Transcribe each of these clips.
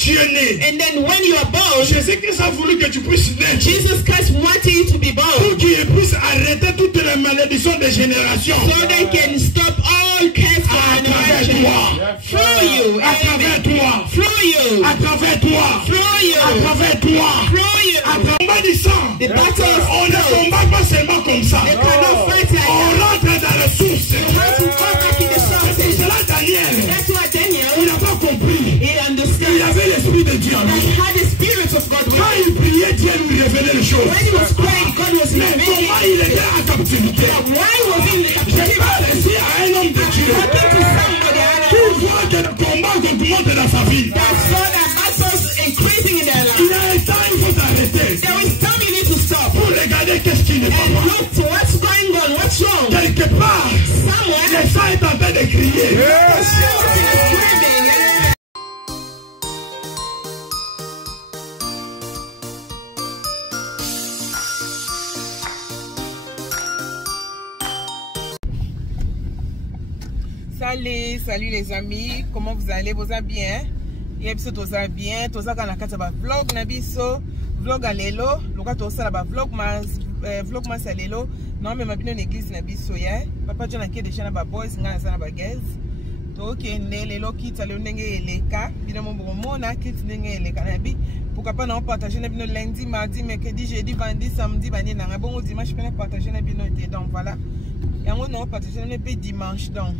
tu es né, And then when you are born, Jésus-Christ a voulu que tu puisses naître. Jesus Christ wanted you to be Pour born qu'il puisse arrêter toutes les malédictions des générations. so they can stop all curse for À travers generation. toi. Through you. À travers toi. Through you. À travers toi. Through À you. travers toi. Through you. À travers du sang. The battle On is ne closed. combat pas seulement comme ça. They cannot fight like On that. rentre dans les sources. You have to go back in the C'est sources. cela Daniel. That's why Il Daniel, n'a pas compris. he Il understood avait l'esprit de Dieu en that lui. he had the spirit of God with Quand him. il priait, Dieu lui révélait les choses. When he was praying, God was Mais revealing. comment il était en captivité? Why was he in the J'ai captivity? pas réussi à un homme de Dieu. Talking to somebody Tu vois que le combat augmente dans sa vie. that saw that battles increasing in their Il life. y a un temps, il faut t'arrêter. There is time you need to stop Pour regarder qu'est-ce qui n'est pas and bon. look to what's going on, what's wrong. Quelque part, Somewhere, le sang est en train de crier. something is screaming. Salut les amis, comment vous allez? Vous allez bien? Yebiso toza bien, toza kana kata ba vlog na biso, vlog a lelo, loka toza la ba vlog mas a lelo, non mais ma bino l'église na biso ya, papa John ake déjà na ba boys nga na ba girls. To ke ne lelo kita le ndenge eleka, bino mo mona kit ndenge eleka na bi. Pourquoi pas non partager na bino lundi, mardi, mercredi, jeudi, vendredi, samedi, bani na bon dimanche pe na partager na bino été donc voilà. Yango non partager na pe dimanche donc.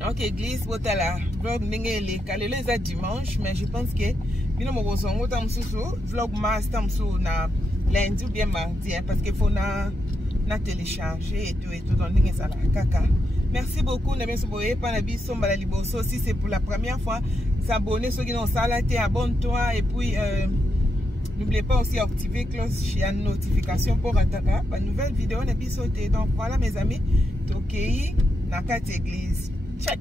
Donc église botala vlog ndenge eleka lelo eza dimanche mais je pense que bino mo bozongo ta mususu vlog master musu na lundi ou bien mardi hein, parce que faut na télécharger et tout donc ndenge ça la kaka. Merci beaucoup na biso boye pa na biso mbala liboso si c'est pour la première fois s'abonner ceux qui n'ont ça là abonne-toi et puis n'oubliez pas aussi d'activer cloche et notification pour attaquer la nouvelle vidéo na biso te. Donc voilà mes amis tokei na kati église. Check.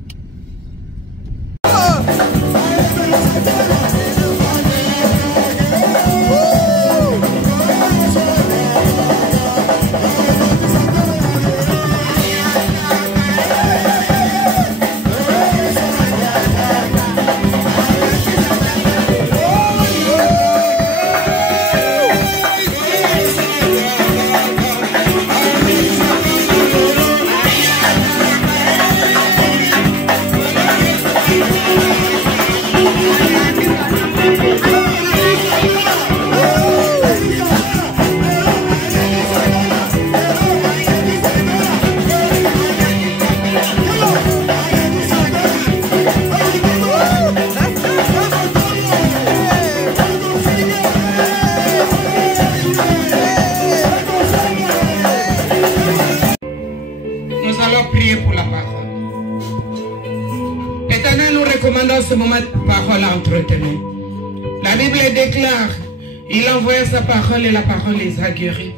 Ce moment de parole entretenue. La Bible déclare, il envoie sa parole et la parole les a guéris.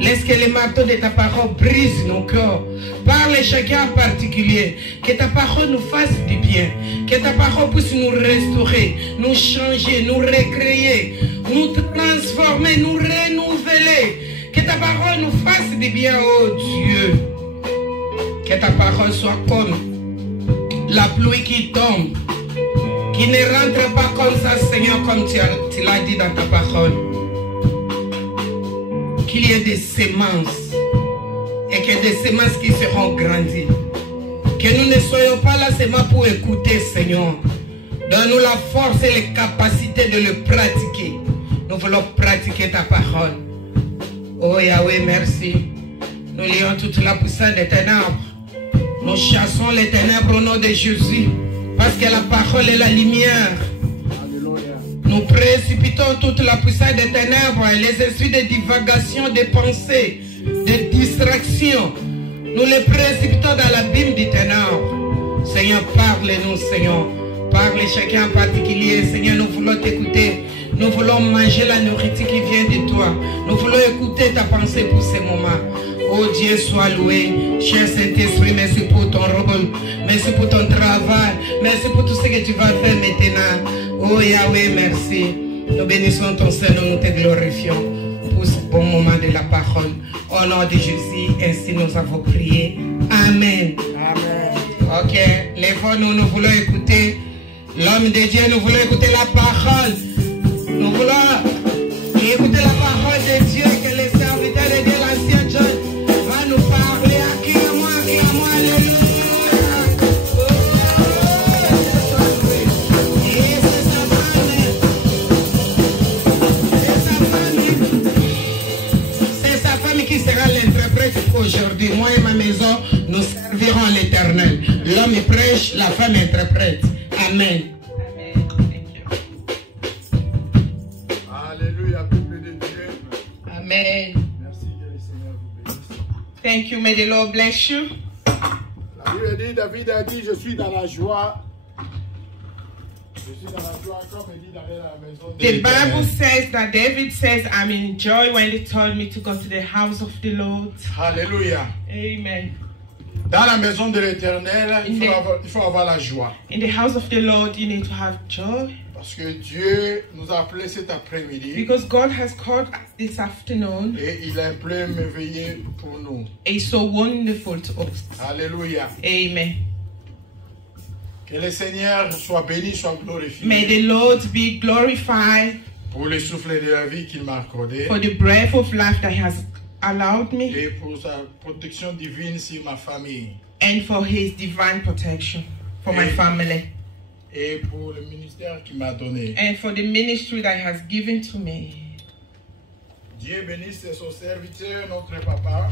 Laisse que les marteaux de ta parole brisent nos cœurs. Parle chacun en particulier. Que ta parole nous fasse du bien. Que ta parole puisse nous restaurer, nous changer, nous recréer, nous transformer, nous renouveler. Que ta parole nous fasse du bien, oh Dieu. Que ta parole soit comme la pluie qui tombe, qui ne rentre pas comme ça, Seigneur, comme tu l'as dit dans ta parole. Qu'il y ait des semences et que des semences qui seront grandies. Que nous ne soyons pas là seulement pour écouter, Seigneur. Donne-nous la force et les capacités de le pratiquer. Nous voulons pratiquer ta parole. Oh Yahweh, merci. Nous lions toute la puissance des ténèbres. Nous chassons les ténèbres au nom de Jésus. Parce que la parole est la lumière. Nous précipitons toute la puissance des ténèbres et les esprits de divagation, de pensée, de distraction. Nous les précipitons dans l'abîme du ténèbre. Seigneur, parle-nous, Seigneur. Parle chacun en particulier. Seigneur, nous voulons t'écouter. Nous voulons manger la nourriture qui vient de toi. Nous voulons écouter ta pensée pour ces moments. Oh Dieu, sois loué. Cher Saint-Esprit, merci pour ton rôle. Merci pour ton travail. Merci pour tout ce que tu vas faire maintenant. Oh Yahweh, merci. Nous bénissons ton Seigneur, nous te glorifions pour ce bon moment de la parole. Au nom de Jésus, ainsi nous avons prié. Amen. Amen. Ok, lèvons-nous, nous voulons écouter L'homme de Dieu, nous voulons écouter la parole. Nous voulons écouter la parole de Dieu que les serviteurs de Dieu, l'ancien John, va nous parler. Acclame-moi, acclame-moi, alléluia. Et c'est sa famille. C'est sa famille qui sera l'interprète aujourd'hui. Moi et ma maison, nous servirons l'Éternel. L'homme prêche, la femme interprète. Amen. Alléluia, peuple de Dieu. Amen. Merci que le Seigneur vous bénisse. Thank you. May the Lord bless you. La Bible dit, David a dit, je suis dans la joie. Je suis dans la joie, comme il dit d'aller à la maison de The Bible l'Éternel. says that David says, I'm in joy when they told me to go to the house of the Lord. Alléluia. Amen. Dans la maison de l'Éternel, il faut avoir la joie. In the house of the Lord, you need to have joy Parce que Dieu nous a appelés cet après-midi because God has called us this afternoon. et il a un plan merveilleux pour nous. It's so wonderful to us. Alléluia. Amen. Que le Seigneur soit béni, soit glorifié May the Lord be glorified pour le souffle de la vie qu'il m'a accordé for the breath of life that He has allowed me et pour sa protection divine sur ma famille and for His divine protection for my family et pour le ministère qu'il m'a donné. and for the ministry that He has given to me. Dieu bénisse son serviteur, notre papa,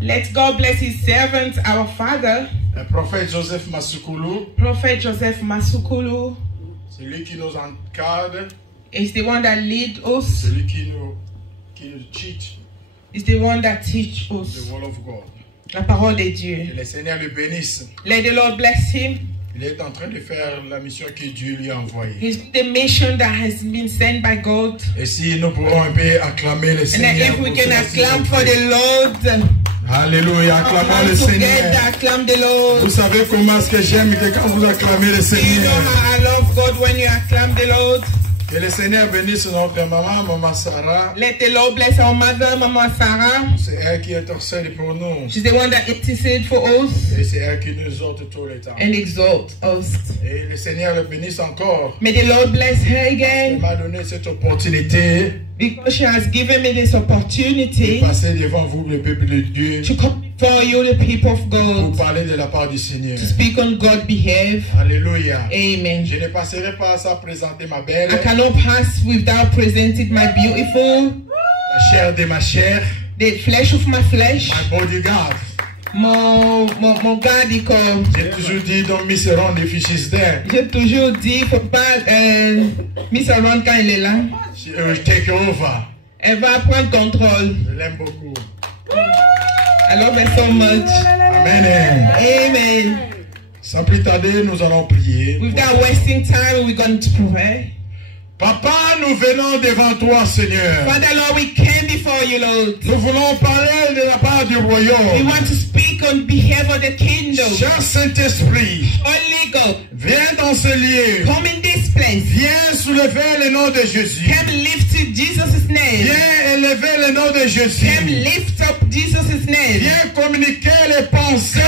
Let God bless His servant, our father, le prophète Joseph Masukulu. Prophet Joseph Masukulu. C'est lui qui nous encadre, Is the one that leads us. celui qui nous teach Is the one that teach the us word of God. la parole de Que Dieu. le Seigneur le bénisse. Let the Lord bless him. Il est en train de faire la mission que Dieu lui a envoyée. He's the mission that has been sent by God. Et si nous pourrons un peu acclamer le And Seigneur. that if we pour can ceux qui acclaim sont for prêts. the Lord, Alléluia, acclamons le together Seigneur. acclaim the Vous Lord. savez comment est-ce que j'aime que quand vous acclamez le Do you know Seigneur, how I love God when you acclaim the Lord? que le Seigneur bénisse notre maman, maman Sarah. Let the Lord bless our mother, Mama Sarah. C'est elle qui intercède pour nous. She's the one that intercede for us Et c'est elle qui nous exhorte tout le temps. and exalt us. Et le Seigneur le bénisse encore. May the Lord bless her Il again m'a donné cette opportunité because she has given me this de opportunity passer devant vous, le peuple de Dieu, to come before you, the people of pour God, parler de la part du Seigneur. to speak on God's behalf. Alléluia. Amen. Je ne passerai pas sans présenter ma belle, I cannot pass without presenting my beautiful, la chair de ma chair, the flesh of my flesh, my bodyguard. mon gardico. J'ai toujours dit dans Miss Ron de Fichisden, J'ai toujours dit, faut pas Miss Around quand elle est là. take over. Elle va prendre contrôle. Je l'aime beaucoup. I love her so much. Amen. Amen. Sans plus tarder, nous allons prier. Without wasting time, we're going to pray. Papa, nous venons devant toi, Seigneur. Father Lord, we came before you, Lord. Nous voulons parler de la part du We royaume. want to speak on behalf of the kingdom. Cher Saint-Esprit, Holy God, viens dans ce lieu. come in this place. Viens soulever le nom de Jésus. Come lift Jesus' name. Viens élever le nom de Come Jésus. lift up Jesus' name. Viens communiquer les pensées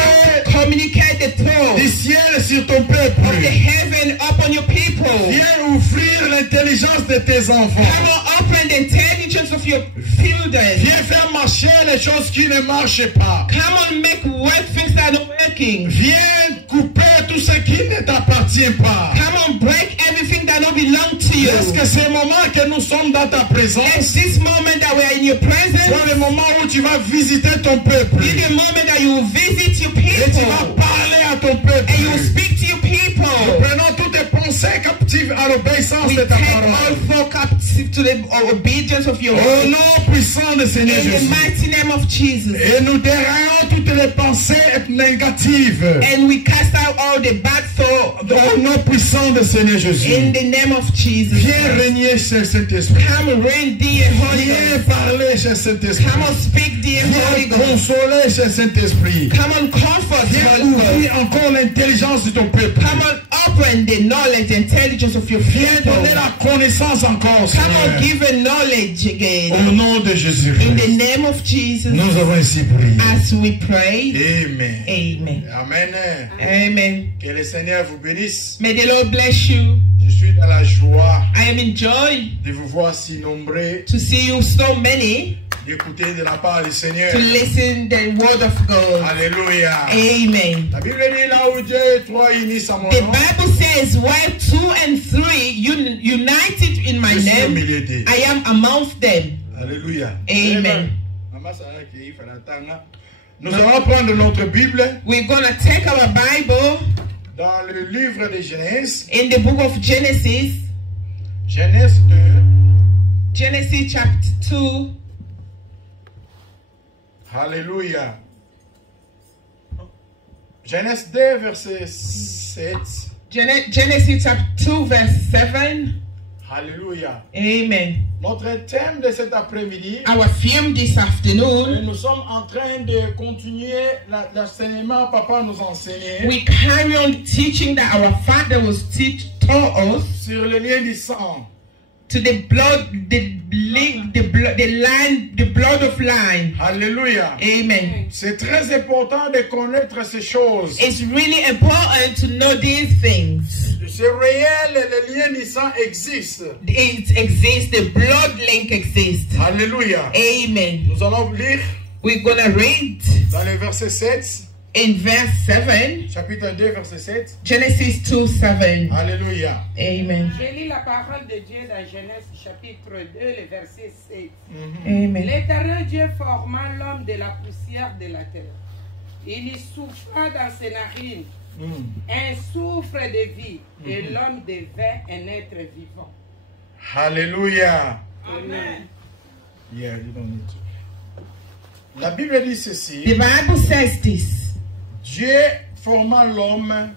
Communicate the du throne ciel sur ton of the peuple. heaven upon your people. Viens ouvrir l'intelligence de tes Come enfants. on, open the intelligence of your children. Viens faire marcher les choses qui ne marchent pas. Come on, make work things that are not working. Viens couper tout ce qui ne t'appartient pas. Come on, break everything that don't belong to you. Est-ce que c'est le moment que nous sommes dans ta At présence? this moment that we are in your presence, C'est le moment où tu vas visiter ton peuple. be the moment that you will visit your Et tu vas people parler à ton peuple. and you will speak to your people. Prenons toutes tes pensées captives à l'obéissance We de ta take all parole. folk captive to the obedience of your Au word. nom puissant de Seigneur In the Jésus. mighty name of Jesus. Et nous déraillons toutes les pensées négatives. And we cast out all the bad thoughts Au nom puissant de Seigneur Jésus. in the name of Jesus. Viens régner, cher Saint-Esprit. Come reign, dear Holy Viens Ghost. parler, cher Saint-Esprit. Come on, speak, dear Holy Viens Ghost. consoler, cher Saint-Esprit. Come on, comfort, Viens Holy Ghost. ouvrir encore l'intelligence de ton peuple. Come on, open the knowledge and intelligence of your Viens people. donner la connaissance encore, Come on, Seigneur. give a knowledge Au again. nom de In the Jésus-Christ. name of Jesus, Nous avons ainsi prié. as we pray. Amen. Amen. Amen. Amen. Que le Seigneur vous bénisse. May the Lord bless you. Je suis dans la joie I am in joy de vous voir si nombreux, to see you so many d'écouter de la part du Seigneur. to listen the word of God. Alléluia. Amen. La Bible dit là où Dieu et toi unis à mon The nom, Bible says, while 2 and 3 united in my je suis au name, milieu d'eux. I am amongst them. Alléluia. Amen. Maman Sarah qui fait la tanga. Nous allons prendre notre Bible We're going to take our Bible dans le livre de Genèse, in the book of Genesis, Genèse 2, Genesis chapter 2. Alléluia. Genèse 2, verset 7. Genesis chapter 2, verse 7. Alléluia. Amen. Notre thème de cet après-midi, Our theme this afternoon, nous sommes en train de continuer l'enseignement papa nous enseignait we carry on teaching that our Father was taught us sur le lien du sang. to the blood, the link, the blood, the line, the blood of line. Alléluia. Amen. C'est très important de connaître ces choses. It's really important to know these things. C'est réel, le lien du sang existe. It exists, the blood link exists. Alléluia. Amen. Nous allons lire We're gonna read dans le verset 7, in verse 7, chapitre 2, verset 7. Genesis 2, 7. Alléluia. Amen. Je lis la parole de Dieu dans Genèse chapitre 2, le verset 7. Amen. L'Éternel Dieu forma l'homme de la poussière de la terre. Il y souffla dans ses narines un souffle de vie et l'homme devint un être vivant. Alléluia. Amen. Yeah, you don't need to. La Bible dit ceci. The Bible says this. Dieu forma l'homme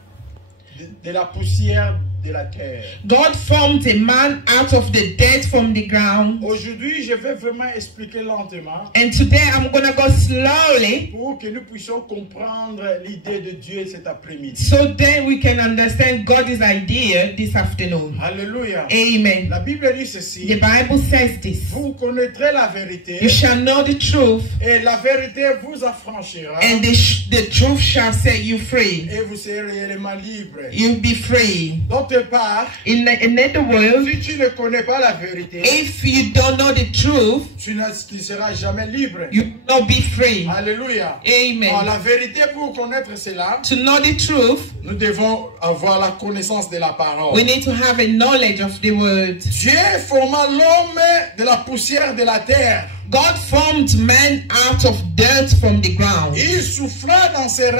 de la poussière de la terre. God formed a man out of the dirt from the ground. Aujourd'hui, je vais vraiment expliquer lentement And today I'm going to go slowly pour que nous puissions comprendre l'idée de Dieu cet après-midi. so then we can understand God's idea this afternoon. Alléluia. Amen. La Bible dit The ceci. Bible says this. Vous connaîtrez la vérité You shall know the truth, et la vérité vous affranchira and the truth shall set you free. et vous serez réellement libre. You'll be free. D'autre part, In other words, si tu ne connais pas la vérité, if you don't know the truth, tu ne seras jamais libre. you will not be free. Alléluia. Amen. Alors, la vérité, pour connaître cela, To know the truth, nous devons avoir la connaissance de la parole. we need to have a knowledge of the word. Dieu forma l'homme de la poussière de la terre. God formed man out of dirt from the ground. Il souffla dans ses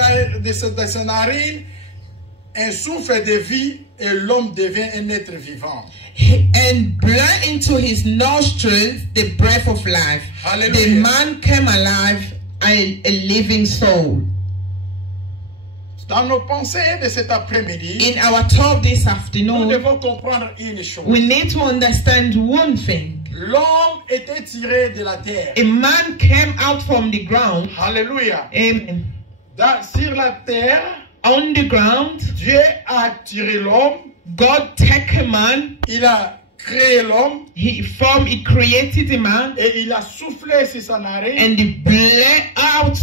narines un souffle de vie et l'homme devient un être vivant. And blew into his nostrils the breath of life. Hallelujah. The man came alive, a living soul. Dans nos pensées de cet après-midi, In our talk this nous afternoon, devons comprendre une chose. we need to understand one thing. L'homme était tiré de la terre. A man came out from the ground. Alléluia. Amen. Sur la terre, On the ground, Dieu a tiré l'homme. God took a man. Il a créé l'homme He created a man, et il a soufflé sur sa narine. and he blew out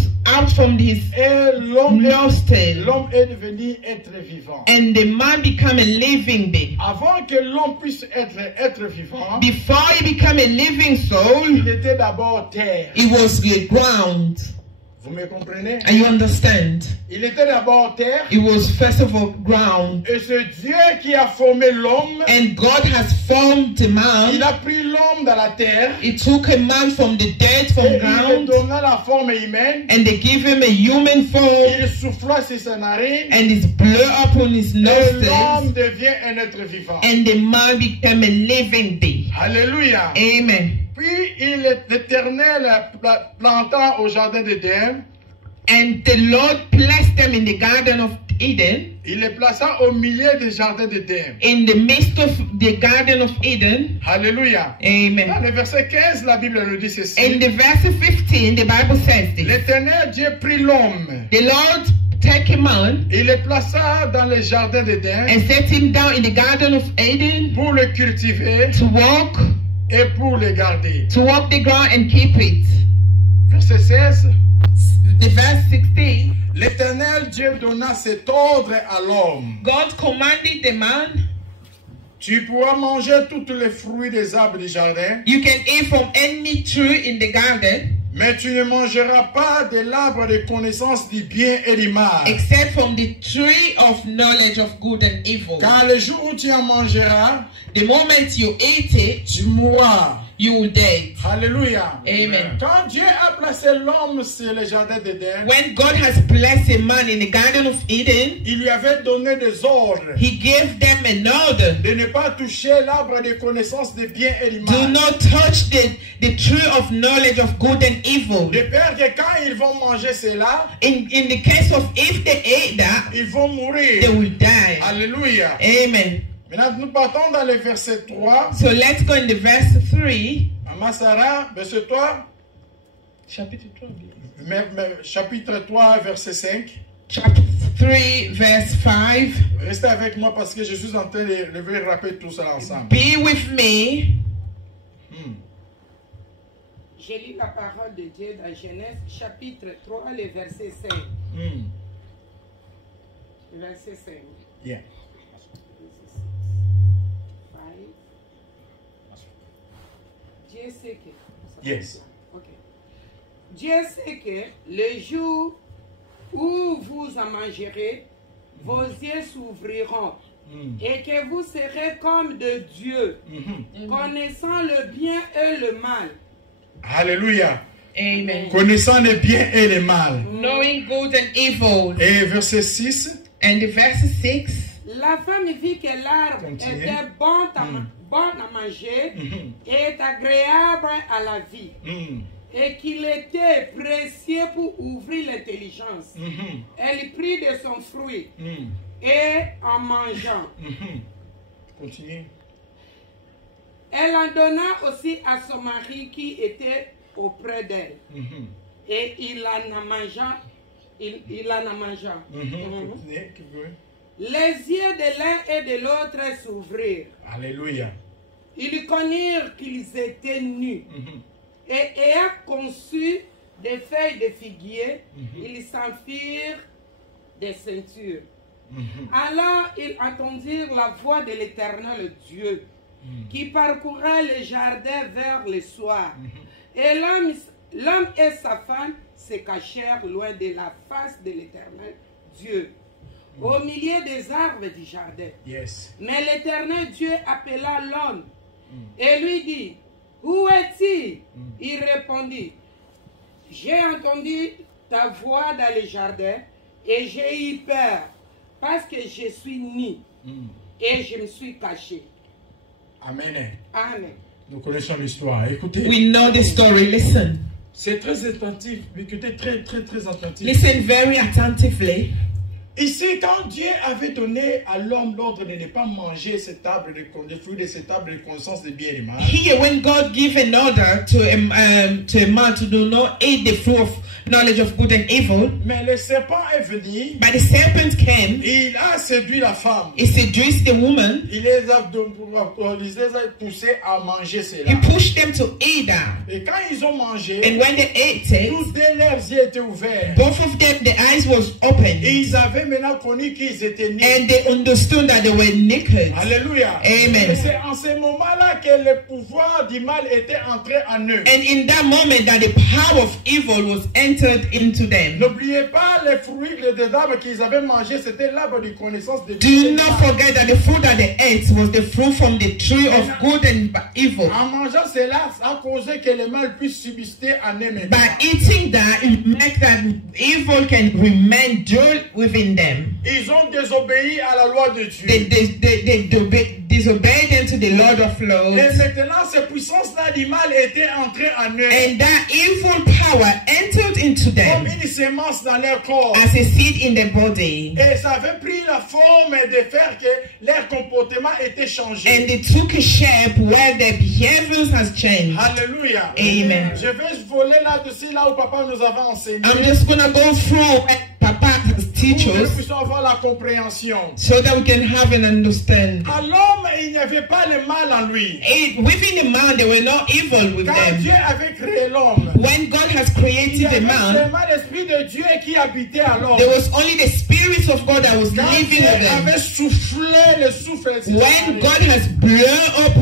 from his Et l'homme nostril, est devenu être vivant. and the man became a living being. Avant que l'homme puisse être vivant, Before he became a living soul, il était d'abord terre. it was the ground. Vous me comprenez? And you understand? Il était d'abord terre. It was first of all ground. Et c'est Dieu qui a formé l'homme. And God has formed a Il man. a pris l'homme dans la terre. He took a man from the dirt, Et from il lui ground, donna la forme humaine. and they give him a human form, Il souffla sur sa narine. and it's blew up on his Et l'homme nostrils, devient un être vivant. and the man became a living being. Alléluia. Amen. Puis l'Éternel planta au jardin d'Éden. And the Lord placed them in the Garden of Eden, Il les plaça au milieu du jardin d'Éden. in the midst of the Garden of Eden. Alléluia. Dans Amen. le verset 15, la Bible nous dit ceci. In the verse 15, the Bible says this. L'Éternel Dieu prit l'homme The Lord take a man il le plaça dans le jardin d'Éden and set him down in the Garden of Eden pour le cultiver to walk et pour le garder. the ground and keep it. Verset 16. The verse 16, L'Éternel Dieu donna cet ordre à l'homme. God commanded the man, Tu pourras manger tous les fruits des arbres du jardin, you can eat from any tree in the garden, mais tu ne mangeras pas de l'arbre de connaissance du bien et du mal. except from the tree of knowledge of good and evil. Car le jour où tu en mangeras, The moment you eat it, tu mourras. you will die. Alléluia. Amen. Quand Dieu a placé l'homme sur le jardin d'Éden, When God has blessed a man in the Garden of Eden, il lui avait donné des ordres He gave them an order. de ne pas toucher l'arbre de connaissance du bien et du Do mal. not touch the tree of knowledge of good and evil. De peur que quand ils vont manger cela, In the case of if they ate that, ils vont they mourir. will die. Alléluia. Amen. Maintenant, nous partons dans le verset 3. So let's go in the verse 3. Amassara, verset 3. Chapitre 3, verset 5. Chapter 3, verse 5. Restez avec moi parce que je suis en train de rappeler tout ça ensemble. Be with me. J'ai lu la parole de Dieu dans Genèse chapitre 3, le verset 5. Verset 5. Yeah. Dieu sait que. Yes. Ok. Dieu sait que le jour où vous en mangerez, vos yeux s'ouvriront et que vous serez comme de Dieu, connaissant le bien et le mal. Alléluia. Amen. Connaissant le bien et le mal. Knowing good and evil. Et verset 6. And the verse 6. La femme vit que l'arbre Continue. était bon à manger et agréable à la vie, et qu'il était précieux pour ouvrir l'intelligence. Elle prit de son fruit et en mangeant, Continue. elle en donna aussi à son mari qui était auprès d'elle. Et il en a mangé. Continue. Les yeux de l'un et de l'autre s'ouvrirent. Alléluia. Ils connurent qu'ils étaient nus. Et ayant conçu des feuilles de figuier, ils s'en firent des ceintures. Alors ils entendirent la voix de l'Éternel Dieu, qui parcourait le jardin vers le soir. Et l'homme et sa femme se cachèrent loin de la face de l'Éternel Dieu, au milieu des arbres du jardin. Yes. Mais l'Éternel Dieu appela l'homme et lui dit, où es-tu? Il répondit, j'ai entendu ta voix dans le jardin et j'ai eu peur parce que je suis nu et je me suis caché. Amen. Amen. Nous connaissons l'histoire. Écoutez. We know the story. Listen. C'est très attentif. Écoutez très attentif. Listen very attentively. Ici, quand Dieu avait donné à l'homme l'ordre de ne pas manger cet arbre de fruits de cet arbre de connaissance de bien et mal. Here, when God gave an order to a man to do not eat the fruit of knowledge of good and evil, Mais le serpent est venu. but the serpent came. Il a séduit la femme. He seduced the woman. Il les a poussés à manger cela. He pushed them to eat that. Et quand ils ont mangé, And when they ate it, tous leurs yeux étaient ouverts. both of them, the eyes was Et open, ils avaient maintenant connu qu'ils étaient nus. and they understood that they were naked. Alléluia. Amen. Et c'est en ce moment-là que le pouvoir du mal était entré en eux. And in that moment, that the power of evil was entered into them. N'oubliez pas les fruits des arbres qu'ils avaient mangés, c'était l'arbre de connaissance de Do Dieu. not forget that the fruit that they ate was the fruit from the tree of good and evil. En mangeant cela, ça a causé que le mal puisse subsister en eux maintenant. By eating that, it makes that evil can remain dwell within them. Ils ont désobéi à la loi de Dieu. They disobeyed into the Lord of Et Lords. maintenant, ces puissances-là du mal étaient entrées en eux. And that evil power entered into Comme them une semence dans leur corps. as a seed in their body. Et ça avait pris la forme de faire que leur comportement était changé. And they took a shape where their behaviors has changed. Alléluia. Amen. Je vais voler là-dessus, là où papa nous avait enseigné. I'm just going to go through what Papa has teach pour que nous us puissions avoir la compréhension. so that we can have an understanding. À l'homme, il n'y avait pas le mal en lui. Within the man, there were no evil with Quand them. Dieu avait créé l'homme, When God has il y created avait the man, seulement l'Esprit de Dieu qui habitait à l'homme. there was only the Spirit of God that was Quand living Dieu with them. avait soufflé le souffle, When God has blown up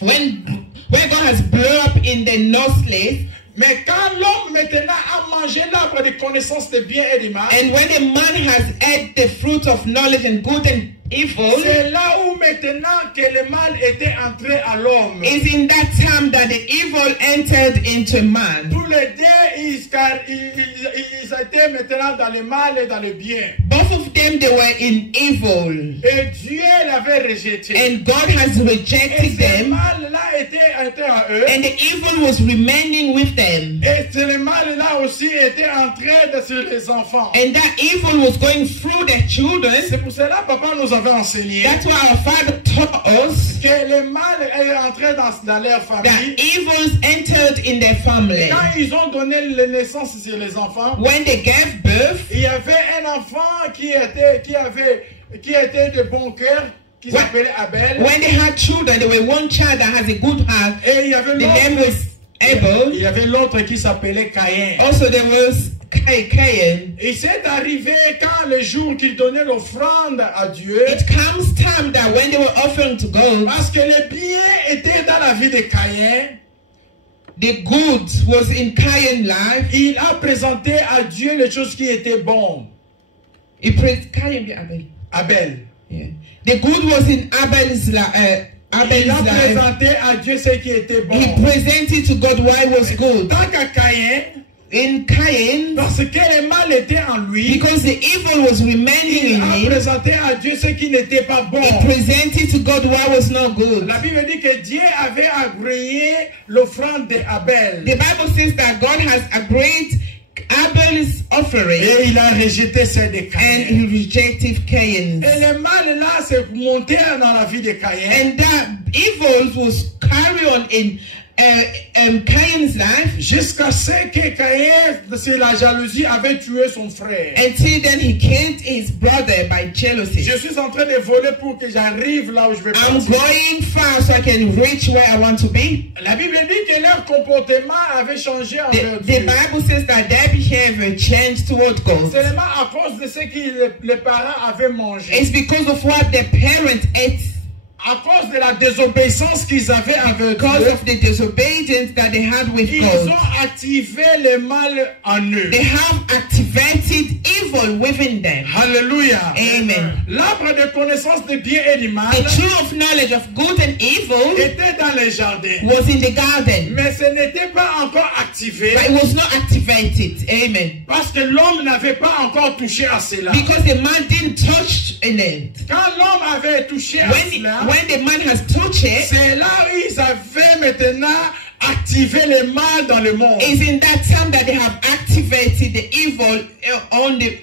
when God has blown up in the nostrils, mais quand l'homme maintenant a mangé l'arbre de connaissance de bien et du mal, and when a man has ate the fruit of knowledge and good and evil, c'est là où maintenant que le mal était entré à l'homme. is in that time that the evil entered into man. Tous les deux, ils étaient maintenant dans le mal et dans le bien. Both of them, they were in evil, Et Dieu l'avait rejeté. and God has Et rejected ce them, mal-là était en eux. and the evil was remaining with them, Et ce mal-là aussi était entré sur les enfants. and that evil was going through their children. C'est pour cela que papa nous avait enseigné That's why our Father taught us que le mal est entré dans leur that famille. evils entered in their family. Quand ils ont donné la naissance sur les enfants, When they gave birth, il y avait un enfant qui était de bon cœur, qui s'appelait Abel. when they had children, there were one child that has a good heart. Et il y avait The name l'autre. was Il Abel. y avait l'autre qui s'appelait Caïn. Also, there was Cain. Et c'est arrivé quand le jour qu'ils donnaient l'offrande à Dieu, It comes time that when they were offering to God, parce que le bien était dans la vie de Caïn, the good was in Cain's life. il a présenté à Dieu les choses qui étaient bonnes. He praised Cain, Abel. Abel. Yeah. The good was in Abel's Il a life. présenté à Dieu ce qui était bon. He presented to God why was good. Tant qu'à Caïn, In Cain, parce que le mal était en lui, because the evil was remaining il a in him, présenté à Dieu ce qui n'était pas bon. he presented to God what was not good. La Bible dit que Dieu avait agréé l'offrande d'Abel. The Bible says that God has agreed Abel's offering, Et il a rejeté celle de and Caïn. he rejected Cain's. Et le mal là, c'est monté dans la vie de Caïn. And that evil was carried on in Cain's life Jusqu'à ce que Caïn, c'est la jalousie, avait tué son frère. until then he killed his brother by jealousy. Je suis en train de voler pour que j'arrive là où je vais I'm partir. going far so I can reach where I want to be. La Bible dit que leur comportement avait changé envers The Dieu. Bible says that their behavior changed toward God. Seulement à cause de ce que les parents avaient mangé. It's because of what their parents ate, À cause de la désobéissance qu'ils avaient avec because Dieu. of the disobedience that they had with Ils God. ont activé le mal en eux. They have activated evil within them. Alléluia. Amen. L'arbre de connaissance de bien et du mal The tree of knowledge of good and evil était dans les jardins. was in the garden, Mais ce n'était pas encore activé but it was not activated. Amen. parce que l'homme n'avait pas encore touché à cela. Because the man didn't touch in it. Quand l'homme avait touché à cela, When the man has touched it, c'est là où ils avaient maintenant activé le mal dans le monde. it's in that time that they have activated the evil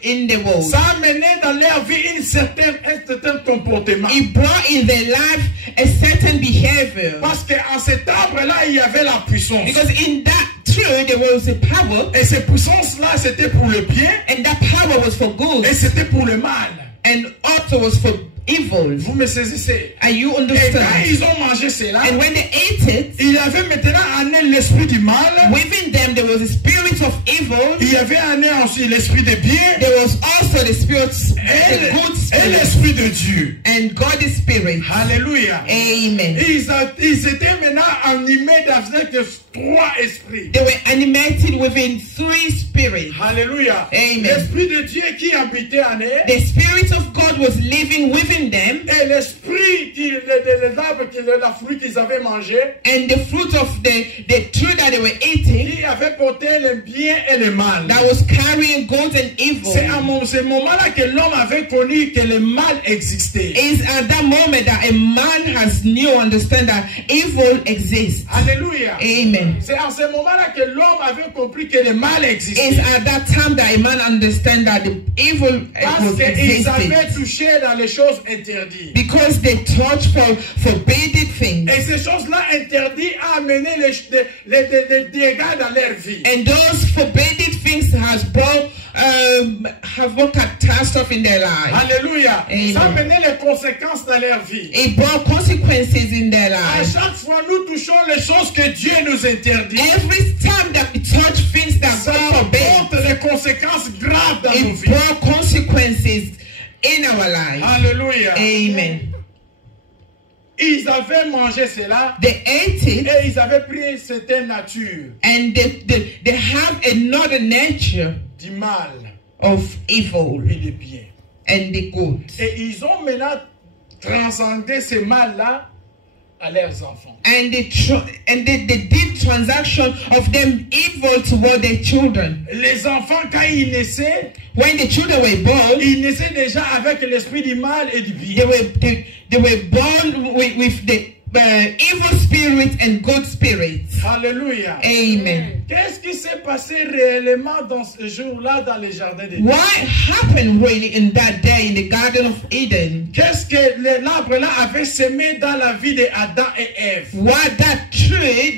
in the world. Ça a mené dans leur vie un certain comportement. It brought in their life a certain behavior. Parce qu'en cet arbre-là, il y avait la puissance. Because in that tree there was a power, Et cette puissance-là, c'était pour le bien and that power was for good, et c'était pour le mal. and also was for evil. Vous me saisissez? Are you Et quand understand? ils ont mangé cela, And when they ate it, il y avait maintenant amené l'esprit du mal. within them there was a spirit of evil. Il y avait amené aussi l'esprit de bien There was also the spirit, the good et spirit, l'esprit de Dieu. and God's spirit. Alléluia. Amen. Ils étaient maintenant animés avec trois esprits. They were animated within three spirits. Alléluia. Amen. L'esprit de Dieu qui habitait en eux The spirit of God was living within them, et l'esprit des arbres, la fruit qu'ils avaient mangé, and the fruit of the tree that they were eating qui avait porté le bien et le mal. that was carrying good and evil. C'est à ce moment-là que l'homme avait connu que le mal existait. Is at that moment that a man has new understand that evil exists. Alléluia. Amen. C'est à ce moment-là que l'homme avait compris que le mal existait. It's at that time that a man understand that the evil Parce was qu'ils avaient existed. touché dans les choses interdites. Because they touch for forbidden things. Et ces choses-là interdites ont amené les dégâts dans leur vie. And those forbidden things have brought catastrophe in their life. Alléluia. Amen. Ça menait les conséquences dans leur vie. It brought consequences in their À life. chaque fois, nous touchons les choses que Dieu nous interdit. Every time that we touch things that Ça God porte forbids, des conséquences graves dans nos it vies. brought consequences in our life. Alléluia. Amen. Ils avaient mangé cela They ate it, et ils avaient pris cette nature and they have another nature du mal of evil et du bien. and the good. Et ils ont maintenant transcendé ce mal-là à leurs enfants. And they did transaction of them evil toward their children. Les enfants, quand ils naissaient, When the children were born, ils naissaient déjà avec l'esprit du mal et du they bien. were born with the evil spirit and good spirits. Alléluia. Amen. Qu'est-ce qui s'est passé réellement dans ce jour-là dans les jardins d'Éden? What happened really in that day in the Garden of Eden? Qu'est-ce que l'arbre-là avait semé dans la vie d'Adam et Ève? What that tree,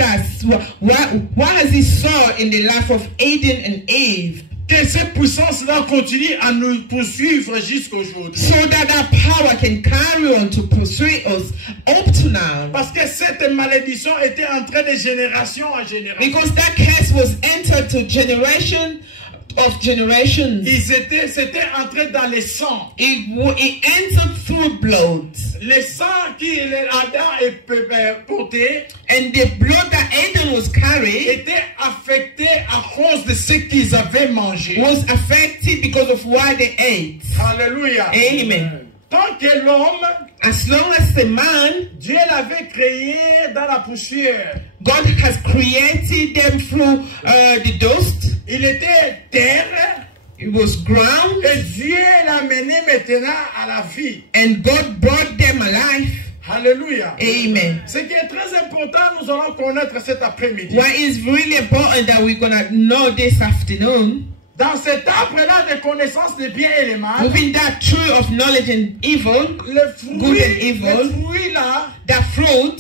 what has he saw in the life of Adam and Eve? Que cette puissance-là continue à nous poursuivre jusqu'aujourd'hui. So that power can carry on to pursue us up to now. Parce que cette malédiction était entrée de génération en génération. Because that curse was entered to generation of generations. C'était entré dans le sang. It entered through blood. Le sang qui Adam portait And the blood that Adam was carrying était affecté à cause de ce qu'ils avaient mangé. was affected because of what they ate. Alléluia. Amen. Tant que l'homme, As long as the man, Dieu l'avait créé dans la poussière. God has created them through the dust. Il était terre. It was ground. Et Dieu l'a mené maintenant à la vie. And God brought them alive. Alléluia. Amen. Ce qui est très important, nous allons connaître cet après-midi. What is really important that we're going to know this afternoon, Dans cet arbre-là de connaissance des biens et des mal, within that tree of knowledge and evil, le good and evil, fruit-là, that fruit,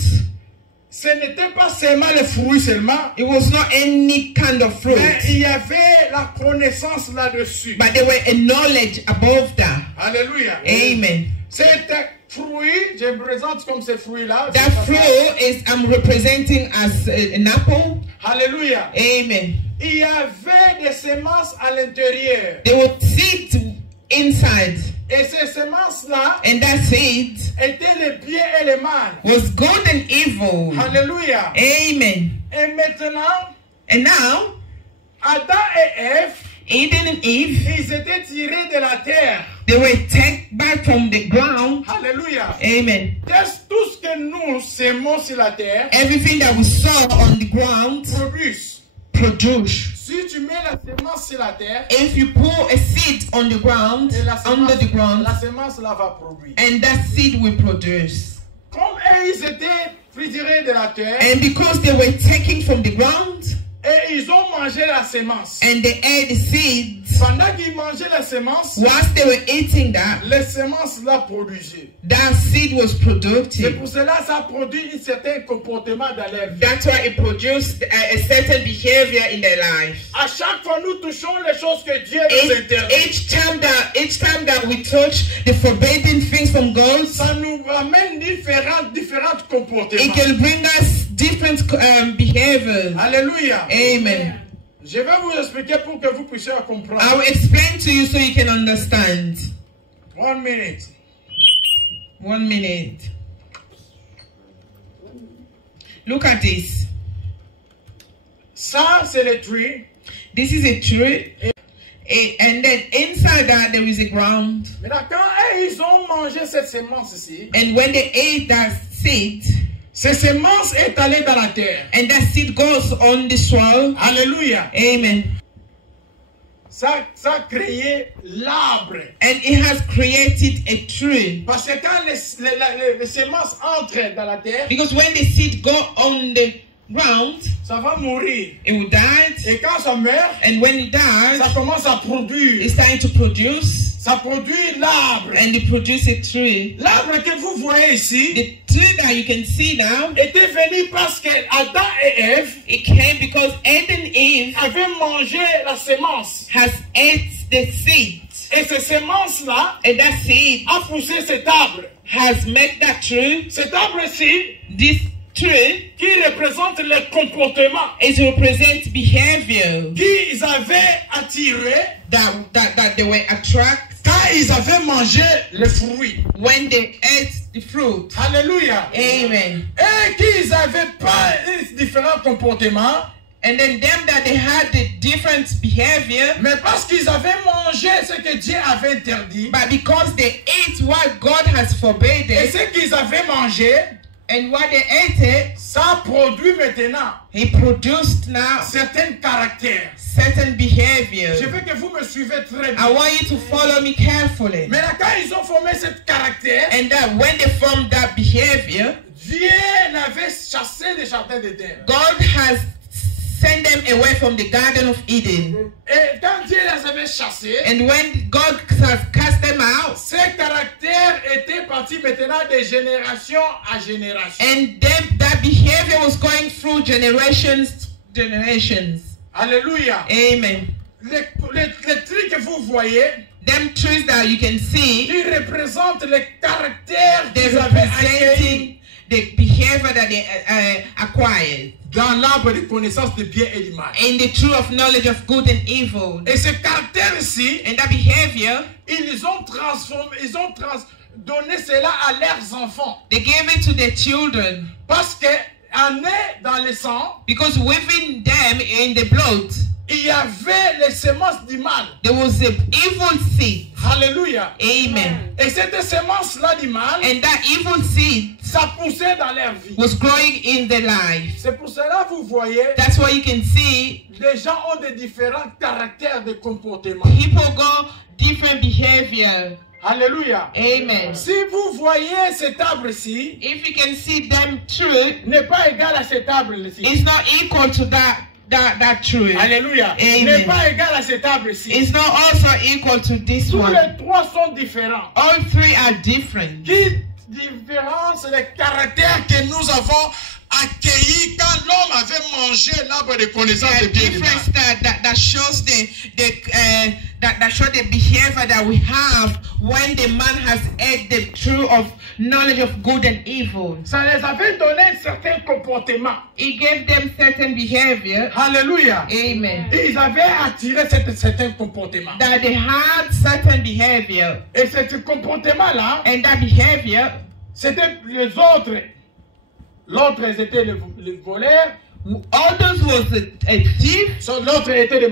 ce n'était pas seulement le fruit seulement, it was not any kind of fruit, mais il y avait la connaissance là-dessus. but there were a knowledge above that. Alléluia. Amen. Cet fruit, je me présente comme ce fruit-là. That fruit is I'm representing as an apple. Alléluia. Amen. Il y avait des semences à l'intérieur. There were seeds inside, Et ces semences-là and that seed étaient le bien et le mal. was good and evil. Alléluia. Amen. Et maintenant, And now, Adam et Ève, Adam and Eve, ils étaient tirés de la terre. they were taken back from the ground. Alléluia. Amen. Tout ce que nous semons sur la terre Everything that we saw on the ground produce. Si tu mets la sémence sur la terre, If you pour a seed on the ground, et la under the ground, la sémence là va produire. and that seed will produce. Comme ils étaient retirés de la terre, And because they were taken from the ground, et ils ont mangé la sémence. and they ate the seeds, Pendant qu'ils mangeaient la sémence, whilst they were eating that, les sémences là produisaient. that seed was C'est productive. pour cela que ça produit un certain comportement dans leur vie. That's why it produced a certain behavior in their life. À chaque fois, nous touchons les choses que Dieu nous interdit. Each time that we touch the forbidden things from God, Ça nous ramène différents it comportements. can bring us different behaviors. Alléluia. Amen. Je vais vous expliquer pour que vous puissiez comprendre. I will explain to you so you can understand. 1 minute. 1 minute. Look at this. Ça, c'est le tree. This is a tree. And then inside that there is a ground. Maintenant, quand ils ont mangé cette sémence ici, And when they ate that seed, cette sémence est allée dans la terre. and that seed goes on the soil. Alléluia. Amen. Ça a créé l'arbre. And it has created a tree. Parce que quand les semences entrent dans la terre, Because when the seed go on the ground, ça va mourir. it will die. Et quand ça meurt, And when it ça dies, commence à produire. it's starting to produce. Ça produit l'arbre. And it produces a tree. L'arbre que vous voyez ici, The tree that you can see now, était venu parce que Adam et Ève it came because Adam and Eve avaient mangé la sémence. has ate the seed. Et ces semences-là And that seed a poussé cet arbre. has made that tree. Cet arbre-ci This tree qui représente le comportement is represent behavior qu'ils avaient attiré that they were attracted quand ils avaient mangé le fruit. when they ate the fruit. Alléluia. Amen. Et qu'ils n'avaient pas différents comportements, And then them that they had the different behavior, mais parce qu'ils avaient mangé ce que Dieu avait interdit, but because they ate what God has et forbidden, ce qu'ils avaient mangé, and what they ate, ça produit maintenant He produced now certains caractères. certain behavior. Je veux que vous me suivez très bien. I want you to follow me carefully. Maintenant, quand ils ont formé ce caractère, And that when they formed that behavior, Dieu l'avait chassé des jardins d'Éden. God has sent them away from the Garden of Eden. Et quand Dieu les avait chassés, And when God has cast them out, ces caractères étaient partis maintenant de génération à génération. and then that behavior was going through generations. Alléluia. Amen. Les traits que vous voyez, Them trees that you can see, ils représentent les caractères they're qu'ils avaient acquis representing the behavior that they acquired dans l'arbre de connaissance de bien et du mal. in the tree of knowledge of good and evil. Et ces caractères-ci, And that behavior, ils ont donné cela à leurs enfants. they gave it to their children Parce qu'en est dans le sang, because within them, in the blood, il y avait les semences du mal. there was an evil seed. Alléluia. Amen. Et cette semence-là du mal, And that evil seed ça poussait dans leur vie. was growing in their life. C'est pour cela que vous voyez, That's why you can see les gens ont des différents caractères de comportement. people go different behavior. Alléluia. Amen. Si vous voyez cet arbre-ci, If you can see them tree, n'est pas égal à cet arbre-ci. it's not equal to that tree. Alléluia. Amen. N'est pas égal à cet arbre-ci. It's not also equal to this Tous one. les trois sont différents. All three are different. Qui différence les caractères que nous avons accueillis quand l'homme avait mangé l'arbre de connaissance de The bien et du mal. difference that shows that show the behavior that we have when the man has ate the tree of knowledge of good and evil. Ça les avait donné certains comportements. He gave them certain behavior. Alléluia. Amen. Ils avaient attiré certains comportements. That they had certain behavior. Et ce comportement-là, And that behavior, c'était les autres. L'autre, c'était les voleurs. others was a thief, L'autre était des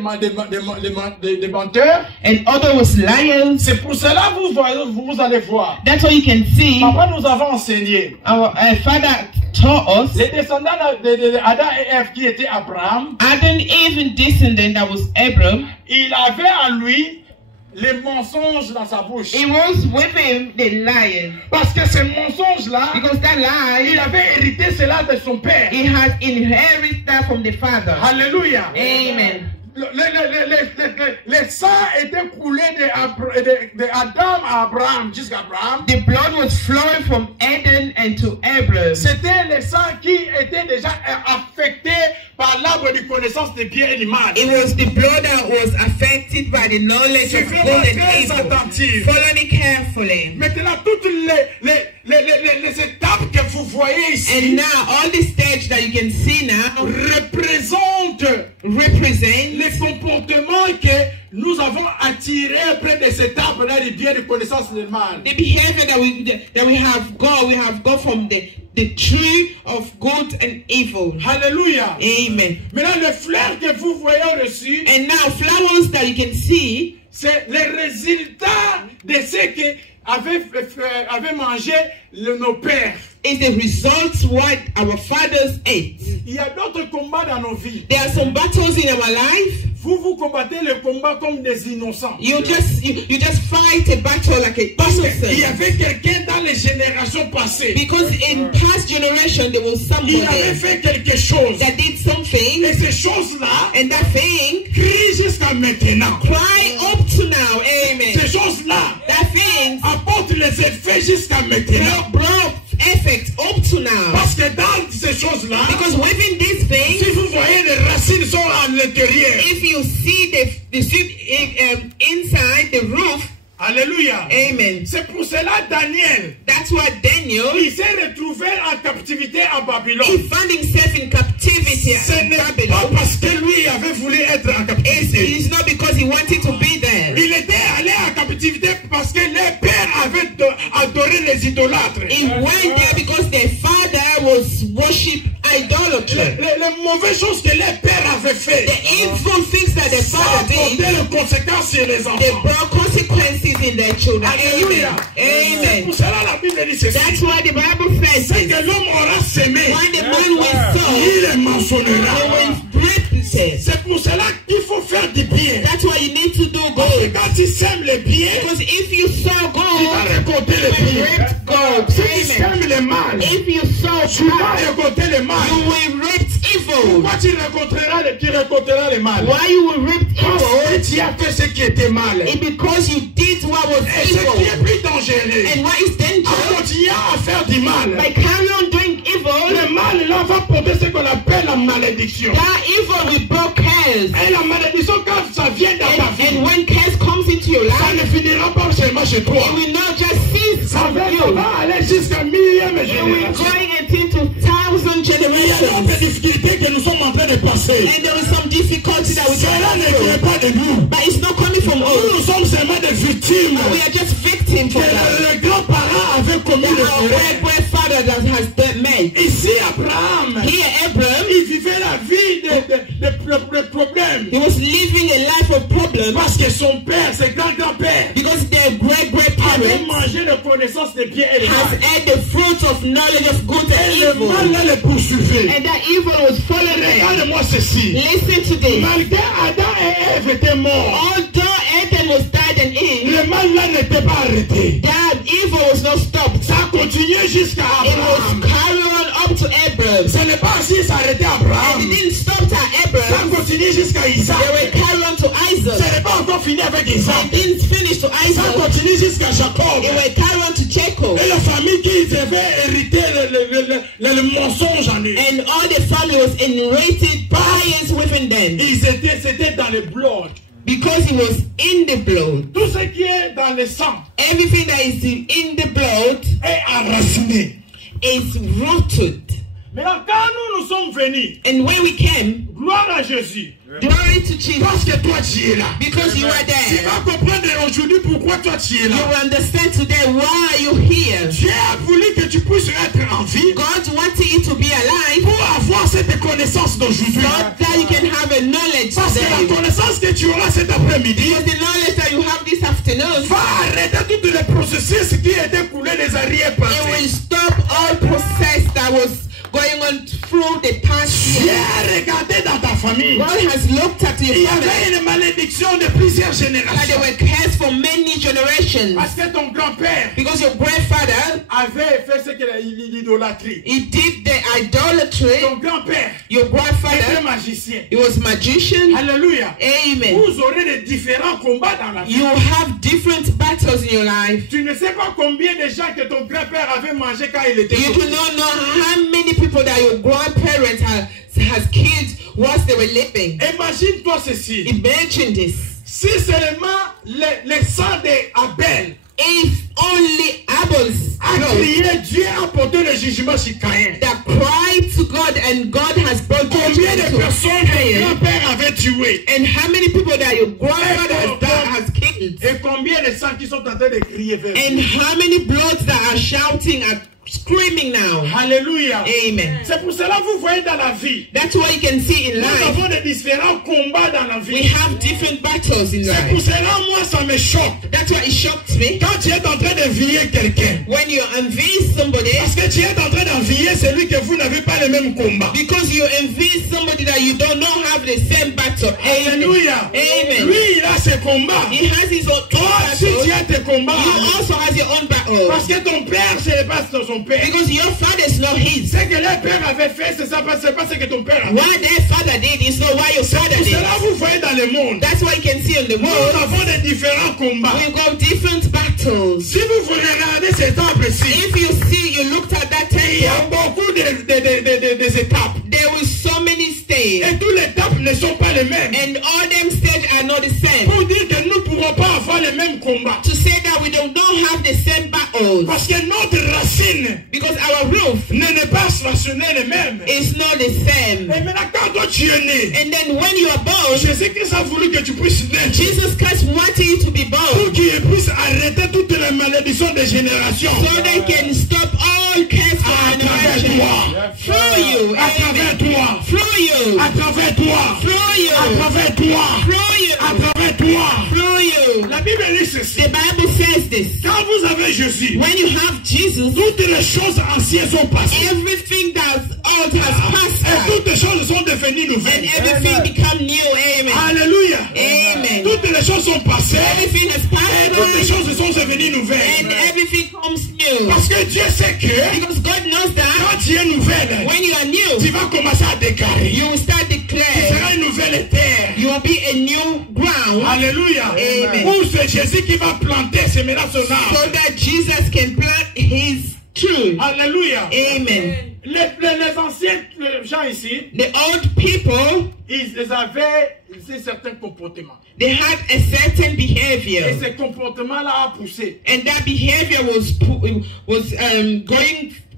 menteurs. and other was lions. C'est pour cela que vous allez voir. That's why you can see Papa nous avons enseigné. our father taught us Les descendants d'Adam et Ève qui étaient Abraham, Adam, even descendant that was Abram, il avait en lui les mensonges dans sa bouche. it was with him the lion. Parce que ces mensonges-là, Because that il lie, avait hérité cela de son père. he had inherited that from the father. Alléluia. Amen. Le sang était coulé de Adam à Abraham jusqu'à Abraham. The blood was flowing from Adam and to Abram. C'était le sang qui était déjà affecté par l'arbre de connaissance de bien et du mal. It was the blood that was affected by the knowledge of Suivez-moi good and très evil. attentif. Follow me carefully. Maintenant, toutes les étapes que vous voyez ici And now, all the stage that you can see now représentent represent les comportements que nous avons attirés près de cet arbre-là de bien de connaissance du mal. the behavior that we have got from the tree of good and evil. Alléluia. Amen. Maintenant, les fleurs que vous voyez au-dessus, And now, flowers that you can see c'est le résultat de ce que avaient mangé nos pères. is the result what our fathers ate. Il y a d'autres combats dans nos vies. There are some battles in our life. Vous combattez le combat comme des innocents. You just fight a battle like a Parce qu'il y innocent. avait quelqu'un dans les générations passées. Because in past generation there was Il avait somebody fait quelque chose. that did something, Et ces choses-là and that thing crient jusqu'à maintenant. cry up to now. Amen. Ces choses-là That thing apportent les effets jusqu'à maintenant. brought effect up to now. que dans ces choses-là, Because within these things, si vous voyez les racines sont à l'intérieur. if you see the seed inside the roof, Alléluia. amen. C'est pour cela Daniel, That's why Daniel, il s'est retrouvé en captivité à he Babylone. found himself in captivity Ce in n'est pas Babylon. parce que lui avait voulu être en captivité. It's not because he wanted to be there. Il était allé en captivité parce que les pères avaient adoré les idolâtres. He went there because their father was worship idolatry. Les mauvaises choses que les pères avaient fait, The evil things that the ça a father porté did, les conséquences sur les they enfants. brought consequences in their children. Alléluia. Amen. C'est Amen. pour cela la Bible dit ceci. That's why the Bible says C'est this. que l'homme aura semé, When the man will sow, il est he mensonnera. will reap it. C'est pour cela qu'il faut faire du bien. That's why you need to do Parce que good. quand tu sèmes le bien, Because if you sow tu vas good, récolter le you will bien. reap gold. Si tu Amen. sèmes le mal, If you sow tu vas bad, récolter le mal. you will reap evil. Pourquoi tu récolteras le mal? Why you will reap Parce evil? que tu as fait ce qui était mal. It's because you did what was Et ce qui est evil. plus dangereux, And what is en dangerous? continuant à faire du mal, By carry on doing evil, le mal là va porter ce qu'on appelle la malédiction. that evil will bring curse. Et la malédiction, quand ça vient dans ta vie, And when curse comes into your ça life, ne finira pas seulement chez toi. it will not just cease Ça from va you. aller jusqu'à millième It will génération. going into 1,000 Il y a generations. d'autres difficultés que nous sommes en train de passer. And there is some difficulty that we Cela ne can vient pas de nous. but it's not coming from us. Nous sommes seulement des victimes. We are just victims Que for that. les grands-parents avaient commis le Our erreur. grandfather that has done made. Ici, Abraham, Here, Abraham, il vivait la vie de problèmes. he was living a life of problems Parce que son père, ses grands-grands-pères, because their avaient great-grandparents mangé la connaissance des biens et des has mal. had the fruit of knowledge of good Et and le mal evil. là les poursuivait. And that evil was following them. Regarde-moi ceci. Listen to this. Malgré Adam et Ève étaient morts, Although Adam was died and Eve, le mal là n'était pas arrêté. that evil was not stopped. Ça a continué jusqu'à It was Abraham. carried on up to Abraham. Ce n'est pas si ça arrêtait And Abraham. it didn't stop to Ça Abraham. a continué jusqu'à Isaac. They were carried on to Ce Isaac. n'est pas encore fini avec Isaac. It didn't finish to Ça a Isaac. continué jusqu'à Jacob. They were carried on to Jacob. Et la famille qui devait hériter le mensonge en eux. And all the family was inherited bias within them. C'était dans le blood. Because it was in the blood. Tout ce qui est dans le sang Everything that is in the blood est enraciné. is rooted. Maintenant, quand nous sommes venus, And when we came, gloire à Jésus. glory to Jesus. Parce que toi tu es là. Because you are Tu there. vas comprendre aujourd'hui pourquoi toi tu es You là. will understand today why you're here. Dieu a voulu que tu puisses être en vie God wanted you to be alive pour avoir cette connaissance d'aujourd'hui. so that you can have a knowledge Parce que la today. connaissance que tu auras cet après-midi Because the knowledge that you have this afternoon, va arrêter tous les processus qui étaient coulés des it will arrière-pensées. stop all process that was going on through the past Dieu year. a regardé dans ta famille. God has looked at your Il y family avait une malédiction de plusieurs that they générations. were cursed for many generations. Parce que ton grand-père Because your grandfather, avait fait ce que l'idolâtrie. he did the idolatry. Ton grand-père Your était grandfather, magicien. he was magician. Alléluia. Amen. Vous aurez des différents combats dans la vie. You have different battles in your life. Tu ne sais pas combien de gens que ton grand-père avait mangé quand il était You petit. do not know how many people that your grandparents has killed whilst they were living. Imagine-toi ceci. Imagine this. Si seulement le sang d'Abel If only Abel's a blood crié, Dieu a porté le jugement sur Caïn. that cried to God and God has brought Combien de judgment to personnes ton Cain, grand-père avait tué? and how many people that your grandfather has killed, Et combien de sangs qui sont en train de crier vers and Dieu? how many bloods that are shouting and screaming now. Alléluia. Amen. C'est pour cela que vous voyez dans la vie. That's why you can see in Nous life avons des différents combats dans la we vie. have different battles in C'est pour life. cela, moi, ça me choque. That's why it shocked me Quand tu es en train d'envier quelqu'un, when you envy somebody parce que tu es en train d'envier celui que vous n'avez pas le même combat. because you envy somebody that you don't know have the same battle. Amen. Alléluia. Amen. Lui, il a ses combats. He has his own Toi, si battle. tu as tes combats, You also has your own battle parce que ton père, ce n'est pas son père. because your father is not his. Ce que leur père avait fait, c'est pas ce que ton père a fait. What their father did is not what your father Pour did. cela, vous voyez dans le monde, That's why you can see in the nous world avons des différents combats. we've got different battles. Si vous regardez cet arbre-ci, If you see, you looked at that il y a temple, beaucoup de des étapes. There were so many stages. Et toutes les étapes ne sont pas les mêmes. And all them stages are not the same. Pour dire que nous ne pourrons pas avoir les mêmes combats. To say that we don't have the same battles. Parce que notre racine Because our roof n'est pas rationnelle les mêmes. is not the same. Et maintenant, quand toi tu es né, And then when you are born, Jésus-Christ a voulu que tu puisses naître. Jesus Christ wanted you to be Pour born qu'il puisse arrêter toutes les malédictions des générations. so they can stop all curse À of travers generation. toi. Through you. À travers toi. Through you. À travers toi. Through you. À travers toi. Through you. À travers toi. Through you. La Bible dit ceci. The Bible says this. Quand vous avez Jésus, When you have Jesus, toutes les choses anciennes sont passées. everything that's old has Et passed toutes les choses sont devenues and nouvelles. everything become new. Amen. Alléluia. Amen. Toutes les choses sont passées. Everything has Et passed toutes les by choses sont devenues nouvelles. and everything comes new. Parce que Dieu sait que Because God knows that quand tu es nouvelle, when you are new, tu vas commencer à déclarer. you will start Tu declaring. seras une nouvelle terre. You will be a new ground Alléluia. Amen. Où c'est Jésus qui va planter ses menaces son so arbre. that Jesus can plant his truth. Alléluia. Amen. Les anciens gens ici, The old people, ils avaient certains comportements. they had a certain Et behavior. ces comportements-là a poussé And that behavior was going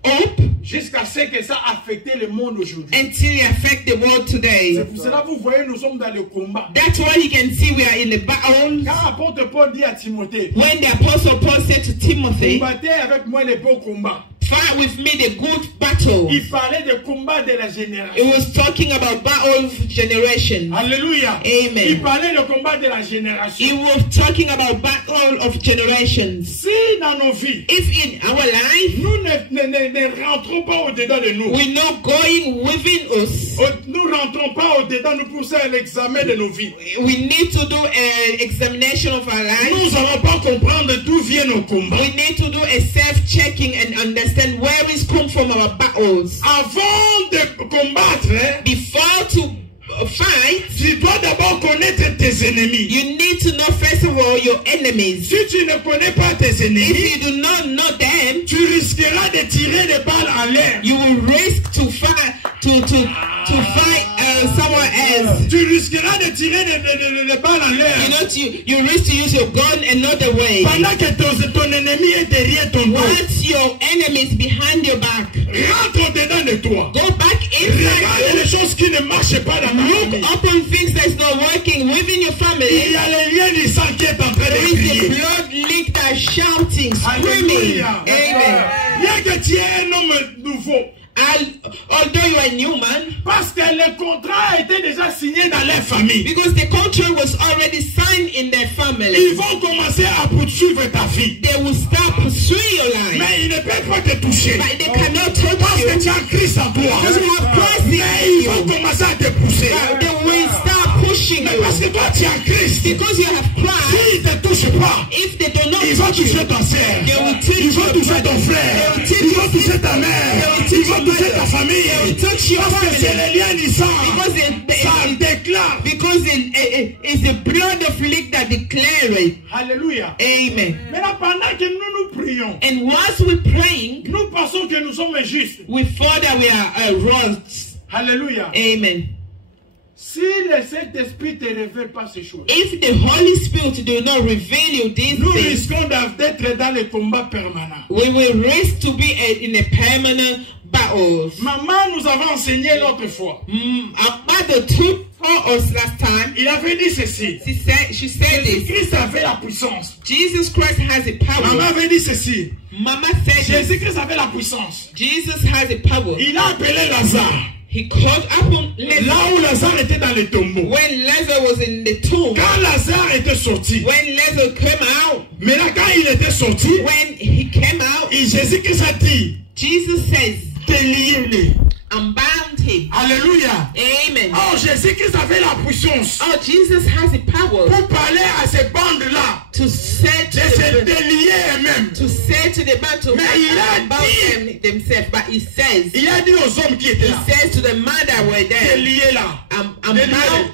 up jusqu'à ce que ça affectait le monde aujourd'hui. until it affect the world today. C'est pour cela que vous voyez, nous sommes dans le combat. That's why you can see we are in the battle. Quand l'apôtre Paul dit à Timothée, When the apostle Paul said to Timothy, combattez avec moi les beaux combats. fight with me the good battle. Il parlait de combat de la It génération. was talking about battle of generation. Alléluia. Amen. Il parlait de combat de la It génération. was talking about battle of generations. Si dans nos vies, If in our life nous ne rentrons pas au-dedans de nous, we're not going within us, nous ne rentrons pas au-dedans, nous poussons à l'examen de nos vies. we need to do an examination of our life. Nous n'allons pas comprendre d'où viennent nos combats. We need to do a self-checking and understand where is come from our battles. Avant de combattre, Before to fight, tu dois d'abord connaître tes ennemis. you need to know first of all your enemies. Si tu ne connais pas tes If ennemis, you do not know them, tu risqueras de tirer des balles en l'air. you will risk to fight someone else. Tu risqueras de tirer des balles en You l'air. know, you risk to use your gun another way. Pendant que ton ennemi est derrière ton dos, Once your enemy is behind your back, rentre dedans de toi. go back Regarde inside. les choses qui ne marchent pas dans ta Look famille. upon things that's not working within your Il family. y a les liens du sang qui est en train There de is the crier. blood leak that's shouting, screaming. Alléluia. Amen. Bien que tu es un homme nouveau, Although you are a new man, parce que le contrat a été déjà signé dans leur famille. because the contract was already signed in their family, Ils vont commencer à poursuivre ta vie. they will start pursuing your life. Mais ils ne peuvent pas te toucher. But they cannot touch Parce que you. tu as Christ en toi. Because you have Christ in Mais ils vont you. commencer à te pousser. They will start pushing Mais parce you. que toi tu as Christ. Because you have Christ, S'ils ne te touchent pas, if they do not ils vont touch you, toucher ton frère. they will touch Ils vont your toucher ton brother. frère. They will touch Ils vont your toucher ta sister. mère. They will Ils touch vont your toucher ta mother. famille. They will touch your Parce que c'est family. le lien du sang. Because Ça déclare. it's the blood of leak that declare it. Alléluia. Amen. Maintenant, pendant que nous prions, And whilst we're praying, nous pensons que nous sommes justes. we thought that we are wrong. Alléluia. Amen. Si le Saint-Esprit ne te révèle pas ces choses, If the Holy Spirit do not reveal you these nous things, risquons d'être dans le combat permanent. we will risk to be in a permanent battle. Maman nous avait enseigné l'autre fois. Our mother taught us last time. Il avait dit ceci. She said this. Jésus-Christ avait la puissance. Jesus Christ has the Maman power. avait dit ceci. Mama said this. Jésus-Christ avait la puissance. Jesus has the power. Il a appelé Lazare. He called upon Là Lazarus. où Lazare était dans le tombeau. When Lazarus was in the tomb, Quand Lazare était sorti, when Lazarus came out, maintenant quand il était sorti, when he came out, Jésus-Christ a dit, Jesus says, déliez-les. unbound him. Alléluia. Amen. Oh, Jésus-Christ avait la puissance Oh, Jesus has the power pour parler à ces bandes-là to say de se délier eux-mêmes. to say to the man to Mais il a unbound dit- themselves, but he says, Il a dit aux hommes qui étaient he là, says to the man that were there, déliez-là.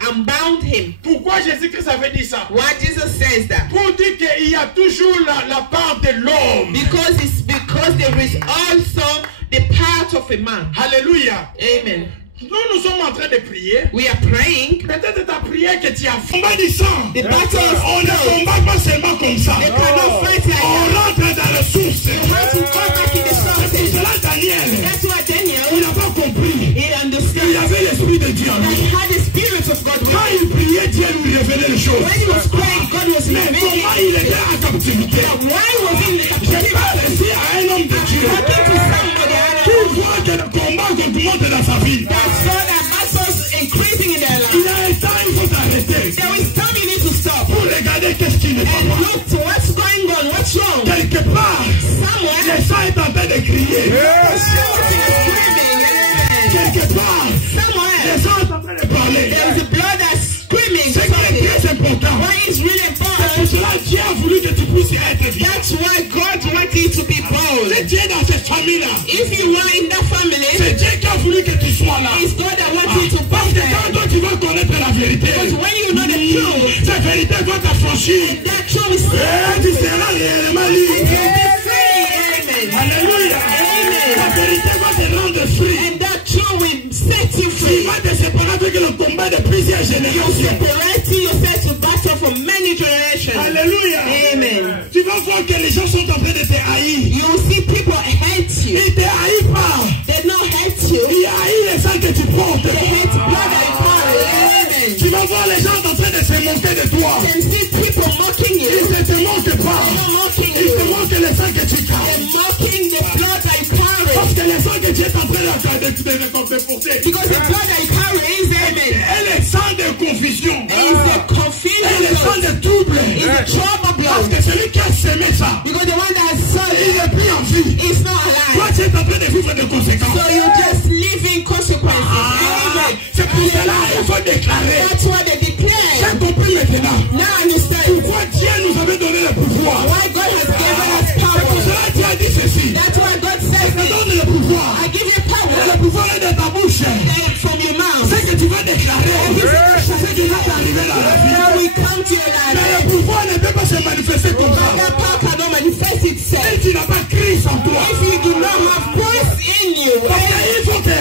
unbound him. Pourquoi Jésus-Christ avait dit ça? Why Jesus says that? Pour dire qu'il y a toujours la part de l'homme. Because there is also the part of of a man. Alléluia. Amen. Nous sommes en train de prier. We are praying. Peut-être ta prière que tu as combat du sang. The battle is On ne combat pas seulement comme ça. They cannot fight like On that. rentre dans les sources. You have to go back in the C'est pour sources. cela Daniel, That's why il Daniel, n'a pas compris. he Il understood avait l'esprit de Dieu en that lui. he had the spirit of God with Quand him. il priait, Dieu lui révélait les choses. When he was praying, God was Mais revealing. comment il était en captivité? Why was he in the Je captivity? parle ici à un homme de Dieu Talking to somebody qui voit que le combat augmente dans sa vie. that saw that battles increasing in their Il life. y a un temps, il faut s'arrêter There is time you need to stop pour regarder qu'est-ce qui ne va and pas. look to what's going on, what's wrong. Quelque part, Somewhere, le sang est en train de crier. shouting and screaming. Amen. Quelque part, le Somewhere, sang est en train de parler. there is a blood that's screaming. Ce qui est Something. très important. Why is really C'est pour important? cela que Dieu a voulu que tu puisses être vieux. That's why God wants you to be bold. C'est Dieu dans cette famille-là. If you are in that family, C'est Dieu qui a voulu que tu sois là. it's God that wants you to be Parce que there. quand toi tu vas connaître la vérité, Because when you know the truth, cette vérité va t'affranchir. that truth is Et tu seras réellement libre. free. Amen. Alléluia. Amen. La vérité va te rendre free. And that truth will set you Tu free. vas te séparer avec le combat de plusieurs générations. Separating yourself to battle for many generations. Alléluia. Amen. Tu vas voir que les gens sont en train de te haïr. You will see people hate you. Ils te haïssent pas. They don't hate you. Ils haïssent le sang que tu portes. They hate blood that you carry. Amen. Tu vas voir les gens en train de se moquer de toi. You can see people mocking Ils you. ne te moquent pas. They're mocking Ils te you. moquent le sang que tu They're carries. mocking the blood that you carry. Parce que le sang que tu es en train de porter. Because the blood that you carry is, amen, Elle est sang de confusion. is the Elle confusion est sang blood. de trouble. Is the trouble Parce blood. que celui qui a semé ça, Because the one that has sown il it n'est plus en vie. is not Toi, alive. tu es en train de vivre des conséquences. So you just live in consequences. Amen. C'est pour cela qu'il faut déclarer. That's what they declare. J'ai compris maintenant. Now I understand Pourquoi Dieu nous avait donné le pouvoir. why God has given us C'est pour power. cela que Dieu a dit ceci. That's why God Je says te it. donne le pouvoir. I give you Et power le pouvoir est de ta bouche. from your mouth. Ce que tu vas déclarer, c'est qui va t'arriver dans la vie. Now we come to your Mais life. le pouvoir ne peut pas se manifester comme ça. That power cannot manifest itself Si tu n'as pas Christ en toi. if you do not have Christ in you. Parce qu'il faut que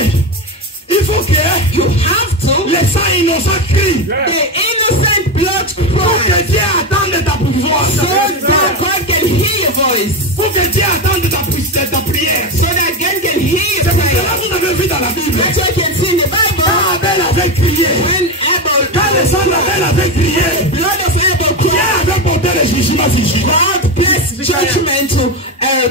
You have to. les sangs innocents crient. The innocent blood Pour cry. que Dieu attende ta pouvoir. So that God can hear your voice. Pour que Dieu attende ta prière. So that God can hear your C'est pour prayer. cela que vous avez vu dans la Bible. That's what you can see in the Bible. Quand Abel avait crié, When Abel, quand le sang d'Abel avait crié, blood of Abel Dieu cried, avait porté le jugement sur Judas. God placed judgment to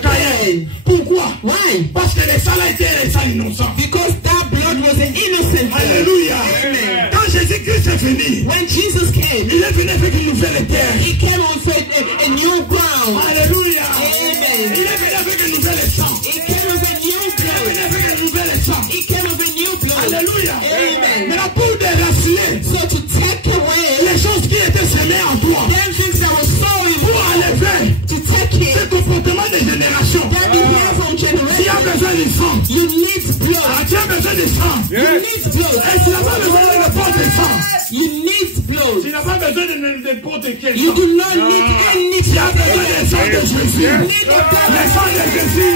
Cain. Pourquoi? Why? Parce que le sang a été un sang innocent. Because that blood was an innocent blood. Alléluia. Amen. Quand Jésus-Christ est venu, When Jesus came, il est venu avec une nouvelle terre. he came with a new ground. Alléluia. Amen. Il est venu avec une nouvelle sang. He came with a new Il est blood. venu avec une nouvelle sang. He came with a new blood. Alléluia. Amen. Mais pour déraciner So to take away les choses qui étaient semées en toi, them things that were so pour evil, enlever to take ce it, comportement de génération, that behavior from tu as generation, besoin de sang. you need blood. Tu as besoin de sang. You need blood. Et tu n'as pas besoin de n'importe sang. You need Tu blood. n'as pas besoin de n'importe quel You sang. do not need any Tu as besoin du sang de Jésus. You need the Le sang de Jésus.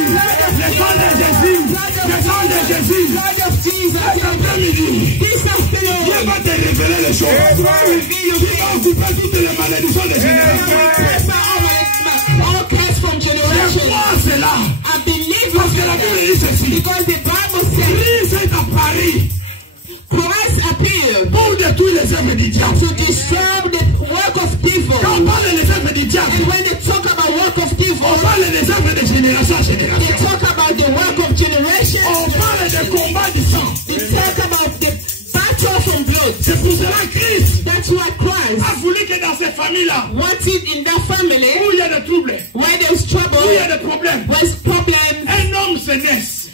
Le sang de Jésus. Le sang de Jésus. blood of Jesus. Cet après-midi, This afternoon, Dieu va te révéler les choses. God will reveal you Tu vas occuper toutes les malédictions de génération. all curse from Je generation. crois cela. I believe Parce que la in Bible dit ceci. because the Bible says Christ est apparu Christ appeared pour détruire les œuvres du diable. to disturb the work of evil. Quand on parle des œuvres du diable, And when they talk about work of on evil, parle des œuvres de génération en they génération. talk about the work of generation. On parle des combats du sang. They talk about the battle from blood. C'est pour cela que Christ That's why Christ a voulu que dans ces familles-là, wanted in that family où il y a des troubles, where there's trouble, où il y a des problèmes, where's problems, un homme se naisse,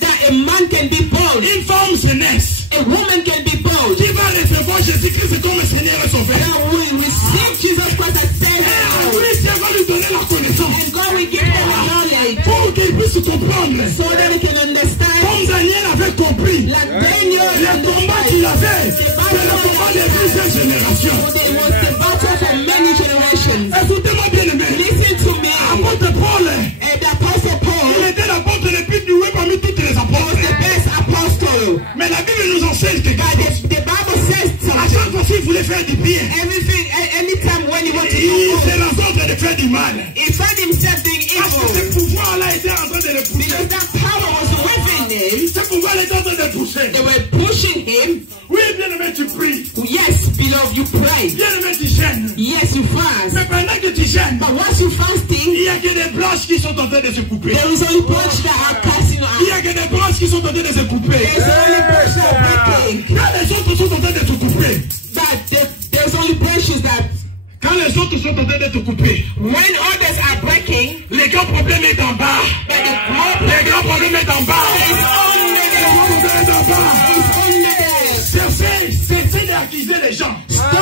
that a man can be bold, une femme se naisse, a woman can be bold. qui va recevoir Jésus-Christ comme Seigneur et Sauveur. That will receive Jesus Christ as Savior. Et Christ va lui donner la connaissance And God will give them a knowledge pour qu'il puisse comprendre. so that they can understand. Comme Daniel avait compris, Like Daniel le combat qu'il avait, c'est le combat de plusieurs générations. It was the battle for many generations. Écoutez-moi bien aimé, Listen to me. apôtre Paul, And the Apostle il Paul était l'apôtre le plus doué parmi toutes les apôtres. faire du bien, anytime when he wants to il do se good, rencontre de faire du mal. he found himself doing Parce que evil. ce pouvoir-là était en train de le pousser. Because that power was within him, Ce pouvoir était en train de le pousser. they were pushing him. Oui, bien aimé, tu pries. Yes, beloved, you pray. Bien aimé, tu gênes. Yes, you fast. Mais pendant que tu gênes, But once you fasting, il n'y a que des branches qui sont en train de se couper. there is only branches that are casting Il n'y out. a que des branches qui sont en train de se couper. There's only branches that are breaking. Quand les autres sont en train de se couper, There's only branches that, quand les autres sont en train de te couper, when others are breaking, les grands problèmes est en bas. Les grands problèmes est en bas. Les grands problèmes est en bas. Cessez d'accuser les gens. stop